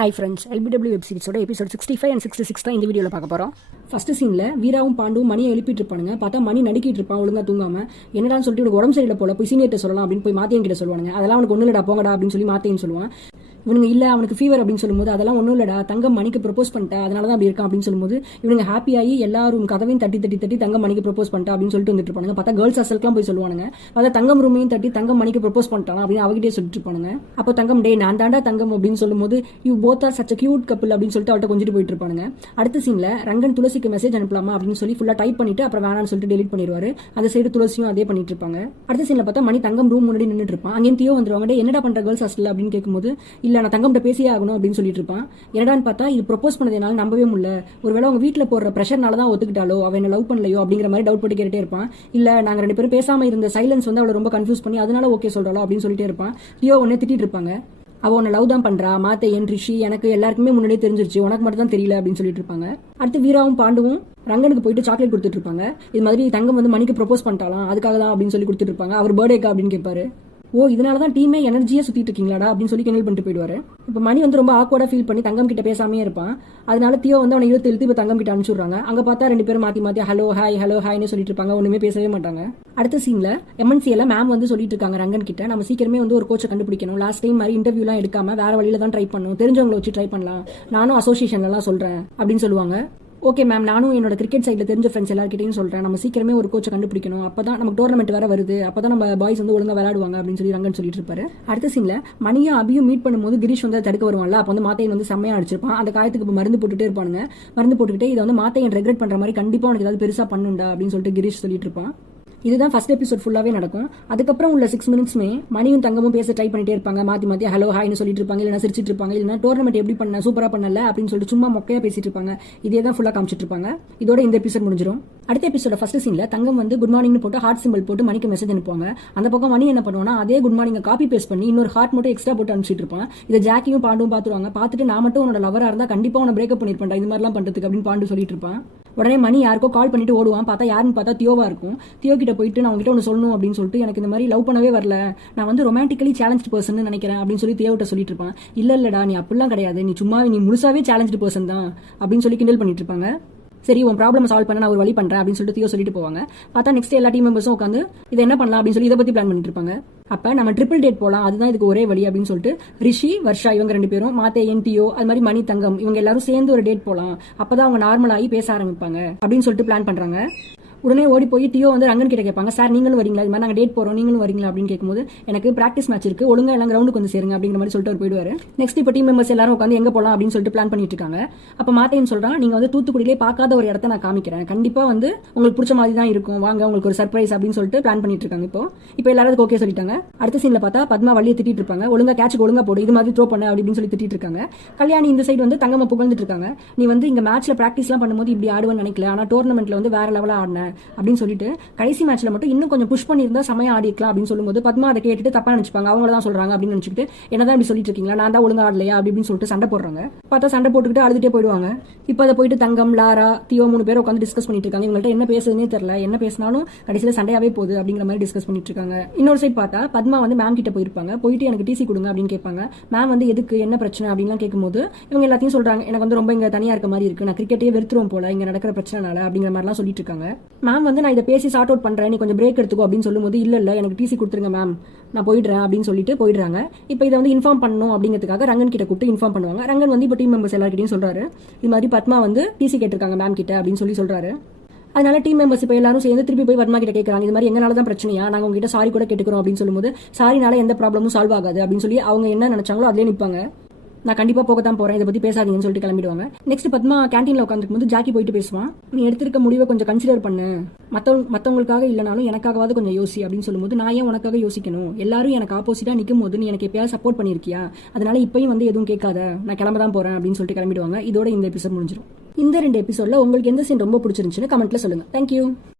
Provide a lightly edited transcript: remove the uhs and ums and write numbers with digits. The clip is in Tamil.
ஹாய் ஃப்ரெண்ட்ஸ், LBW வெப் சீரிஸோட எபிசோட் 65 and 66 தான் இந்த வீடியோவில் பார்க்க போகிறோம். ஃபர்ஸ்ட் சீனில் வீராவும் பாண்டுவும் மணியை எழுப்பிட்டு இருப்பானுங்க. பார்த்தா மணி நடிக்கிட்டு இருப்பான் ஒழுங்காக தூங்காமல். என்னடான்னு சொல்லிட்டு உனக்கு உடம்பு சரியில்லை போல, போய் சீனியர்கிட்ட சொல்லலாம் அப்படின்னு போய் மாத்தியன் கிட்ட சொல்லுவாங்க. அதெல்லாம் அவனுக்கு ஒன்றும் இல்லடா போங்கடா அப்படின்னு சொல்லி மாத்தியன் சொல்லுவான். இவனுங்க இல்லை அவனுக்கு ஃபீவர் அப்படின்னு சொல்லும்போது அதெல்லாம் ஒன்றும் இல்லடா, தங்கம் மணிக்கு ப்ரொபோஸ் பண்ணிட்டேன் அதனால தான் அப்படி இருக்கான் அப்படின்னு சொல்லும்போது இவனுங்க ஹாப்பியாகி எல்லாரும் கதவையும் தட்டி தங்கம் மணிக்கு ப்ரொபோஸ் பண்ணிட்டா அப்படின்னு சொல்லிட்டு வந்துட்டு இருப்பானுங்க. பார்த்தா கேர்ள்ஸ் ஹாஸ்டலுக்குலாம் போய் சொல்லுவானுங்க. பார்த்தா தங்கம் ரூமையும் தட்டி தங்கம் மணிக்கு ப்ரொபோஸ் பண்ணிட்டான் அப்படின்னு அவகிட்டே சொல்லிட்டு இருப்பானுங்க. அப்போ தங்கம் டே நான் தாண்டா தங்கம் அப்படின்னு சொல்லும்போது you both are such cute couple அப்படின்னு சொல்லிட்டு அவட்ட கொஞ்சிட்டு போயிட்டு இருப்பானுங்க. அடுத்த சீன்ல ரங்கன் துளசிக்கு மெசேஜ் அனுப்பலாமா அப்படின்னு சொல்லி ஃபுல்லா டைப் பண்ணிட்டு அப்புறம் வேணான்னு சொல்லிட்டு டெலிட் பண்ணிடுவாரு. அந்த சைடு துளசியும் அதே பண்ணிட்டு இருப்பாங்க. அடுத்த சீன்ல பார்த்தா மணி தங்கம் ரூம் முன்னாடி நின்றுட்டு இருப்பான். அங்கேயும் தியோ வந்துருவாங்க. என்னடா பண்ற கேர்ள்ஸ் ஹாஸ்டல் அப்படின்னு கேட்கும்போது இல்ல நான் தங்கம்கிட்ட பேசியே ஆகணும் அப்படின்னு சொல்லிட்டு இருப்பான். என்னடான்னு பார்த்தா இது ப்ரொபோஸ் பண்ணதுனால நம்பவே முடியல, ஒருவேளை அவங்க வீட்டுல போடுற பிரஷர்னால தான் ஒத்துக்கிட்டாலோ அவ என்ன லவ் பண்ணலையோ அப்படிங்கிற மாதிரி டவுட் போட்டு கேட்டே இருப்பான். இல்ல நாங்க ரெண்டு பேரும் பேசாம இருந்த சைலன்ஸ் வந்து அவளை ரொம்ப கன்ஃபியூஸ் பண்ணி அதனால ஓகே சொல்றாளோ அப்படின்னு சொல்லிட்டே இருப்பான். தியோ உடனே திட்டிட்டு இருப்பாங்க. அவ உன்னை லவ் தான் பண்றா, மாத்தையன் ரிஷி எனக்கு எல்லாருக்குமே முன்னாடியே தெரிஞ்சிருச்சு, உனக்கு மட்டும் தான் தெரியல அப்படின்னு சொல்லிட்டு இருப்பாங்க. அடுத்து வீராவும் பாண்டுவும் ரங்கனுக்கு போயிட்டு சாக்லேட் கொடுத்துட்டு இருப்பாங்க. இது மாதிரி தங்கம் வந்து மணிக்கு ப்ரொபோஸ் பண்ணிட்டாலாம் அதுக்காக தான் அப்படின்னு சொல்லி கொடுத்துட்டு இருப்பாங்க. அவர் பர்த்டேக்கா அப்படின்னு கேட்பாரு. ஓ இதனாலதான் டீமே எனர்ஜியா சுத்திட்டு இருக்கீங்களாடா அப்படின்னு சொல்லி கிண்டல் பண்ணிட்டு போயிடுவாரு. இப்ப மணி வந்து ரொம்ப ஆக்வர்டா ஃபீல் பண்ணி தங்கம் கிட்ட பேசாமே இருப்பான். அதனால தியோ வந்து அவனை இழுத்து இப்ப தங்கம் கிட்ட அனுப்பிச்சுடுறாங்க. அங்க பார்த்தா ரெண்டு பேரும் மாத்தி ஹலோ ஹாய்னு சொல்லிட்டு இருப்பாங்க. ஒண்ணுமே பேசவே மாட்டாங்க. அடுத்த சீன்ல MNC எல்லாம் மேம் வந்து சொல்லிட்டு இருக்காங்க ரங்கன் கிட்ட, நம்ம சீக்கிரமே வந்து ஒரு கோச்சை கண்டுபிடிக்கணும், லாஸ்ட் டைம் மாதிரி இன்டர்வியூ எல்லாம் எடுக்காம வேற வழியில தான் ட்ரை பண்ணணும், தெரிஞ்சவங்களை வச்சு ட்ரை பண்ணலாம், நானும் அசோசியேஷன்ல எல்லாம் சொல்றேன் அப்படின்னு சொல்லுவாங்க. ஓகே மேம், நானும் என்னோட கிரிக்கெட் சைடில் தெரிஞ்ச ஃப்ரெண்ட்ஸ் எல்லாருக்கிட்டையும் சொல்கிறேன், நம்ம சீக்கிரமே ஒரு கோச்சை கண்டுபிடிக்கணும், அப்பதான் நமக்கு டோர்னமெண்ட் வேற வருது, அப்பதான் நம்ம பாய்ஸ் வந்து ஒழுங்காக விளையாடுவாங்க அப்படின்னு சொல்லி ரங்கன் சொல்லிட்டு இருப்பாரு. அடுத்த சீன்ல மணியும் அபியும் மீட் பண்ணும்போது கிரீஷ் வந்து தடுக்க வருவான்ல, அப்போ வந்து மாத்தையன் வந்து செம்மையா அடிச்சிருப்பான். அந்த காயத்துக்கு இப்போ மருந்து போட்டுட்டே இருப்பானுங்க. மருந்து போட்டுக்கிட்டே இதை வந்து மாத்தையன் ரெக்ரெட் பண்ற மாதிரி கண்டிப்பா உனக்கு ஏதாவது பெருசா பண்ணுண்டா அப்படின்னு சொல்லிட்டு கிரீஷ் சொல்லிட்டு இருப்பான். இதுதான் ஃபர்ஸ்ட் எபிசோட் ஃபுல்லாவே நடக்கும். அதுக்கப்புறம் உள்ள 6 மினிட்ஸ்மே மணியும் தங்கமும் பேச ட்ரை பண்ணிட்டே இருப்பாங்க. மாத்தி ஹலோ ஹாய்னு சொல்லிட்டு இருப்பாங்க, இல்லைன்னா சிரிச்சிட்டு இருப்பாங்க, இல்லைன்னா டோர்னமெண்ட் எப்படி பண்ண சூப்பரா பண்ணல அப்படின்னு சொல்லிட்டு சும்மா மொக்கையா பேசிட்டு இருப்பாங்க. இதே தான் ஃபுல்லா காமிச்சிட்டு இருப்பாங்க. இதோட இந்த எபிசோட் முடிஞ்சிடும். அடுத்த எபிசோட ஃபர்ஸ்ட் சீன்ல தங்கம் வந்து குட் மார்னிங் போட்டு ஹார்ட் சிம்பிள் போட்டு மணிக்கு மெசேஜ் அனுப்புவாங்க. அந்த பக்கம் மணி என்ன பண்ணுவானா அதே குட் மார்னிங் காப்பி பேஸ்ட் பண்ணி இன்னொரு ஹார்ட் மட்டும் எக்ஸ்ட்ரா போட்டு அனுப்பிச்சிட்டு இருப்பான். இதை ஜாக்கியும் பாண்டும் பாத்துருவாங்க. பார்த்துட்டு நான் மட்டும் உன்னோட லவரா இருந்தா கண்டிப்பா உன பிரேக்கப் பண்ணிருப்பேன் இந்த மாதிரிலாம் பண்றதுக்கு அப்படின்னு பாண்டு சொல்லிட்டு இருப்பான். உடனே மணி யாருக்கோ கால் பண்ணிட்டு ஓடுவான். பார்த்தா யாருன்னு பார்த்தா தியோவா இருக்கும். தியோ கிட்ட போயிட்டு நான் உங்ககிட்ட ஒன்று சொல்லணும் அப்படின்னு சொல்லிட்டு, எனக்கு இந்த மாதிரி லவ் பண்ணவே வரல, நான் வந்து ரொமான்டிக்கலி சேலஞ்ச் பர்சன் நினைக்கிறேன் அப்படின்னு சொல்லி தியோவிட்ட சொல்லிட்டு இருப்பான். இல்லடா நீ அப்படிலாம் கிடையாது, நீ முழுசாவே சேலஞ்ச் பர்சன் தான் அப்படின்னு சொல்லி கிண்டல் பண்ணிட்டு இருப்பாங்க. சரி உன் ப்ராப்ளம் சால்வ் பண்ண நான் ஒரு வழி பண்றேன் அப்படின்னு சொல்லிட்டு தியோ சொல்லிட்டு போவாங்க. பார்த்தா நெக்ஸ்ட் எல்லா டீம் மெம்பர்ஸும் உட்காந்து இதை என்ன பண்ணலாம் அப்படின்னு சொல்லி இதை பத்தி பிளான் பண்ணிட்டு இருப்பாங்க. அப்ப நம்ம ட்ரிபிள் டேட் போலாம், அதுதான் இதுக்கு ஒரே வழி அப்படின்னு சொல்லிட்டு ரிஷி வர்ஷா இவங்க ரெண்டு பேரும், மாத்தேயன் தியோ அது மாதிரி மணி தங்கம் இவங்க எல்லாரும் சேர்ந்து ஒரு டேட் போலாம், அப்பதான் அவங்க நார்மலாகி பேச ஆரம்பிப்பாங்க அப்படின்னு சொல்லிட்டு பிளான் பண்றாங்க. உடனே ஓடி போய் தியோ வந்து ரங்கன் கிட்ட கேட்பாங்க, சார் நீங்களும் வரீங்களா, இது மாதிரி நாங்கள் டேட் போறோம் நீங்களும் வரீங்களா அப்படின்னு கேட்கும்போது, எனக்கு பிராக்டிஸ் மேட்ச் இருக்கு ஒழுங்கா எல்லாம் கிரவுண்டுக்கு வந்து சேருங்க அப்படிங்கிற மாதிரி சொல்லிட்டு அவர் போயிடுவாரு. நெக்ஸ்ட் இப்போ டீம் மெம்பர்ஸ் எல்லாரும் உட்காந்து எங்க போலாம் அப்படின்னு சொல்லிட்டு பிளான் பண்ணிட்டு இருக்காங்க. அப்ப மாத்தையன் சொல்றான், நீங்க வந்து தூத்துக்குடியிலே பார்க்காத ஒரு இடத்த நான் காமிக்கிறேன், கண்டிப்பா வந்து உங்களுக்கு பிடிச்ச மாதிரி தான் இருக்கும், வாங்க உங்களுக்கு ஒரு சர்ப்ரைஸ் அப்படின்னு சொல்லிட்டு பிளான் பண்ணிட்டு இருக்காங்க. இப்போ எல்லாரும் ஓகே சொல்லிட்டாங்க. அடுத்த சீன்ல பார்த்தா பத்மா வழியை திட்டிட்டு இருப்பாங்க, ஒழுங்கா கேட்சுக்கு ஒழுங்கா போடு, இது மாதிரி த்ரோ பண்ண அப்படின்னு சொல்லி திட்டிட்டு இருக்காங்க. கல்யாணி இந்த சைடு வந்து தங்கம்மா புகழ்ந்துட்டு இருக்காங்க, நீ வந்து இங்க மேட்ச்ல பிராக்டிஸ் எல்லாம் பண்ணும்போது இப்படி ஆடுவேன்னு நினைக்கல, ஆனா டோர்னமெண்ட்ல வந்து வேற லெவலா ஆடின அப்படின்னு சொல்லிட்டு கடைசி மேட்ச்ல மட்டும் இன்னும் கொஞ்சம் புஷ் பண்ணியிருந்தா சமயம் ஆடிக்கலாம் அப்படின்னு சொல்லும்போது பத்மா அதை கேட்டுட்டு தப்பா நினைச்சுப்பாங்க, அவங்கள தான் சொல்றாங்க அப்படின்னு நினைச்சிட்டு என்னதான் இப்படி சொல்லிட்டு இருக்கீங்களா, நான் தான் ஒழுங்கா ஆடலையா அப்படின்னு சொல்லிட்டு சண்டை போடுறாங்க. பார்த்தா சண்டை போட்டுக்கிட்டு அழுதுட்டே போயிடுவாங்க. இப்போ அதை போயிட்டு தங்கம் லாரா தியோ 3 பேர் உட்காந்து டிஸ்கஸ் பண்ணிட்டு இருக்காங்க. இவங்கள்ட்ட என்ன பேசுறதுனே தெரியல, என்ன பேசினாலும் கடைசியில சண்டையாவே போகுது அப்படிங்கிற மாதிரி டிஸ்கஸ் பண்ணிட்டு இருக்காங்க. இன்னொரு சைட் பார்த்தா பத்மா வந்து மேம் கிட்ட போயிருப்பாங்க. போயிட்டு எனக்கு டிசி கொடுங்க அப்படின்னு கேட்பாங்க. மேம் வந்து எதுக்கு என்ன பிரச்சனை அப்படின்லாம் கேட்கும்போது இவங்க எல்லாத்தையும் சொல்றாங்க, எனக்கு வந்து ரொம்ப இங்க தனியா இருக்க மாதிரி இருக்கு, நான் கிரிக்கெட்டே வெறுத்துருவோம் போல இங்க நடக்கிற பிரச்சனைனால அப்படிங்கிற மாதிரிலாம் சொல்லிட்டு இருக்காங்க. மேம் வந்து நான் இதை பேசி சார்ட் அவுட் பண்றேன், நீ கொஞ்சம் பிரேக் எடுத்துக்கோ அப்படின்னு சொல்லும்போது இல்ல எனக்கு டிசி கொடுத்துருங்க மேம் நான் போயிடுறேன் அப்படின்னு சொல்லிட்டு போயிடுறாங்க. இப்போ இதை வந்து இன்ஃபார்ம் பண்ணணும் அப்படிங்கிறதுக்காக ரங்கன் கிட்ட கூப்பிட்டு இன்ஃபார்ம் பண்ணுவாங்க. ரங்கன் வந்து இப்போ டீம் மெம்பர்ஸ் எல்லார்கிட்டையும் சொல்றாரு, இது மாதிரி பத்மா வந்து டிசி கேட்டிருக்காங்க மேம் கிட்ட அப்படின்னு சொல்றாரு. அதனால டீம் மெம்பர்ஸ் இப்போ எல்லாரும் சேர்ந்து திருப்பி போய் பத்மா கிட்ட கேட்கறாங்க, இது மாதிரி எங்கனால தான் பிரச்சனையா, நாங்க உங்ககிட்ட சாரி கூட கேட்டுக்கிறோம் அப்படின்னு சொல்லும்போது சாரினால எந்த ப்ராப்ளமும் சால்வ் ஆகாது அப்படின்னு சொல்லி அவங்க என்ன நினைச்சாங்களோ அதுலயே நிப்பாங்க. நான் கண்டிப்பா போக தான் போறேன், இதை பத்தி பேசாதீங்கன்னு சொல்லிட்டு கிளம்பிடுவாங்க. நெக்ஸ்ட் பத்மா கேண்டீன்ல உட்காந்துருக்கும் போது ஜாக்கி போயிட்டு பேசுவான், நீ எடுத்திருக்க முடிவை கொஞ்சம் கன்சிடர் பண்ணு, மத்தவங்களுக்காக இல்லைனாலும் எனக்காகவாது கொஞ்சம் யோசி அப்படின்னு சொல்லும்போது, நான் ஏன் உனக்காக யோசிக்கணும், எல்லாரும் எனக்கு ஆப்போசிட்டா நிற்கும் போது நீ எனக்கு எப்பயாவது சப்போர்ட் பண்ணிருக்கியா, அதனால இப்பயும் வந்து எதுவும் கேட்காத, நான் கிளம்ப தான் போறேன் அப்படின்னு சொல்லிட்டு கிளம்பிடுவாங்க. இதோட இந்த எபிசோட் முடிஞ்சிடும். இந்த 2 எபிசோட்ல உங்களுக்கு எந்த சீன் ரொம்ப பிடிச்சிருந்துச்சுன்னு கமெண்ட்ல சொல்லுங்க. தேங்க்யூ.